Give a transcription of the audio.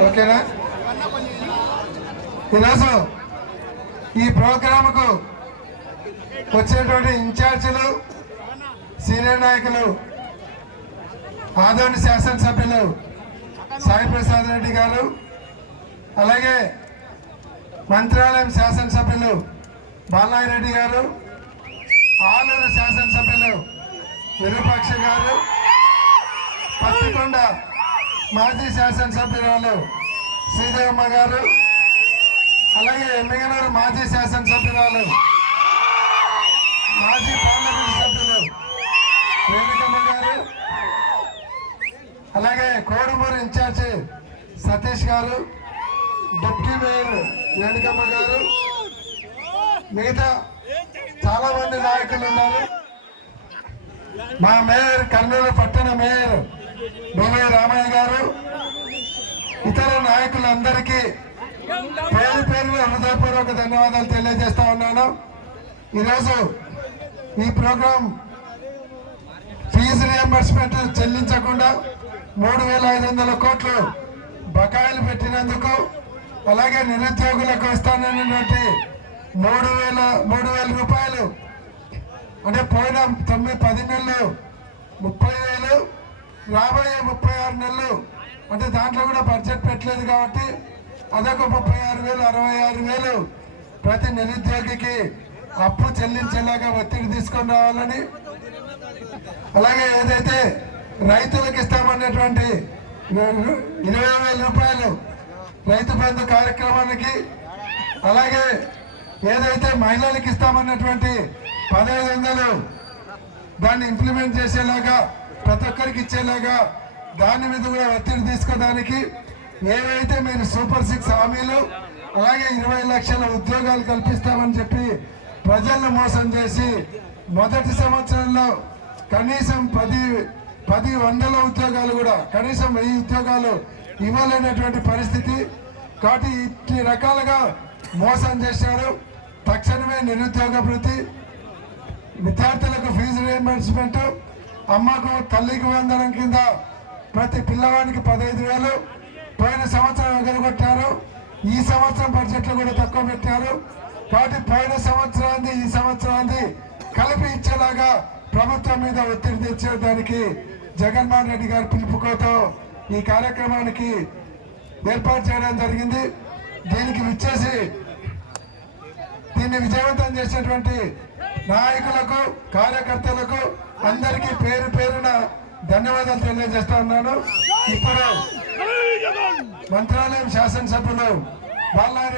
ఓకేనా? ఈరోజు ఈ ప్రోగ్రాంకు వచ్చినటువంటి ఇన్ఛార్జీలు సీనియర్ నాయకులు ఆదోని శాసనసభ్యులు సాయి ప్రసాద్ రెడ్డి గారు అలాగే మంత్రాలయం శాసనసభ్యులు బాలనాయి రెడ్డి గారు ఆలూరు శాసనసభ్యులు విరూపాక్ష గారు పత్తికొండ మాజీ శాసనసభ్యురాలు శ్రీదేవమ్మ గారు అలాగే ఎమ్మిగనూరు మాజీ శాసనసభ్యురాలు మాజీ పార్లమెంట్ సభ్యులు రేణుకమ్మ గారు అలాగే కోడుమూరు ఇన్ఛార్జి సతీష్ గారు డిప్యూటీ మేయర్ రేణుకమ్మ గారు మిగతా చాలామంది నాయకులు ఉన్నారు. మా మేయర్ కర్నూలు పట్టణ మేయర్ బొమ్మ రామయ్య గారు ఇతర నాయకులందరికీ పేరు పేరున హృదయపూర్వక ధన్యవాదాలు తెలియజేస్తా ఉన్నాను. ఈరోజు ఈ ప్రోగ్రాం ఫీజు రియంబర్స్మెంట్ చెల్లించకుండా మూడు వేల ఐదు వందల కోట్లు బకాయిలు పెట్టినందుకు అలాగే నిరుద్యోగులకు ఇస్తానన్నటువంటి మూడు వేల మూడు వేల రూపాయలు అంటే పోయిన తొమ్మిది పది నెలలు ముప్పై వేలు రాబోయే ముప్పై ఆరు నెలలు అంటే దాంట్లో కూడా బడ్జెట్ పెట్టలేదు కాబట్టి అదొక ముప్పై ఆరు వేలు అరవై ఆరు వేలు ప్రతి నిరుద్యోగికి అప్పు చెల్లించేలాగా ఒత్తిడి తీసుకొని రావాలని. అలాగే ఏదైతే రైతులకు ఇస్తామన్నటువంటి ఇరవై వేల రూపాయలు రైతు బంధు కార్యక్రమానికి అలాగే ఏదైతే మహిళలకు ఇస్తామన్నటువంటి పదహైదు వందలు దాన్ని ఇంప్లిమెంట్ చేసేలాగా ప్రతి ఒక్కరికి ఇచ్చేలాగా దాని మీద కూడా ఒత్తిడి తీసుకోవడానికి ఏవైతే మీరు సూపర్ సిక్స్ హామీలు అలాగే ఇరవై లక్షల ఉద్యోగాలు కల్పిస్తామని చెప్పి ప్రజలను మోసం చేసి మొదటి సంవత్సరంలో కనీసం పది పది వందల ఉద్యోగాలు కూడా కనీసం వెయ్యి ఉద్యోగాలు ఇవ్వలేనటువంటి పరిస్థితి. కాబట్టి ఇట్టి రకాలుగా మోసం చేశారు. తక్షణమే నిరుద్యోగ భృతి విద్యార్థులకు ఫీజు రియంబర్స్మెంట్ అమ్మకు తల్లికి వందనం కింద ప్రతి పిల్లవాడికి పదహైదు వేలు. పోయిన సంవత్సరం ఎగరగొట్టారు. ఈ సంవత్సరం బడ్జెట్లో కూడా తక్కువ పెట్టారు. కాబట్టి పోయిన సంవత్సరాన్ని ఈ సంవత్సరాన్ని కలిపి ఇచ్చేలాగా ప్రభుత్వం మీద ఒత్తిడి తెచ్చేదానికి జగన్మోహన్ రెడ్డి గారి పిలుపుకోతో ఈ కార్యక్రమానికి ఏర్పాటు చేయడం జరిగింది. దీనికి విచ్చేసి దీన్ని విజయవంతం చేసినటువంటి నాయకులకు కార్యకర్తలకు అందరికీ పేరు పేరున ధన్యవాదాలు తెలియజేస్తా ఉన్నాను. ఇప్పుడు మంత్రాలయం శాసనసభ్యులు బాలారెడ్డి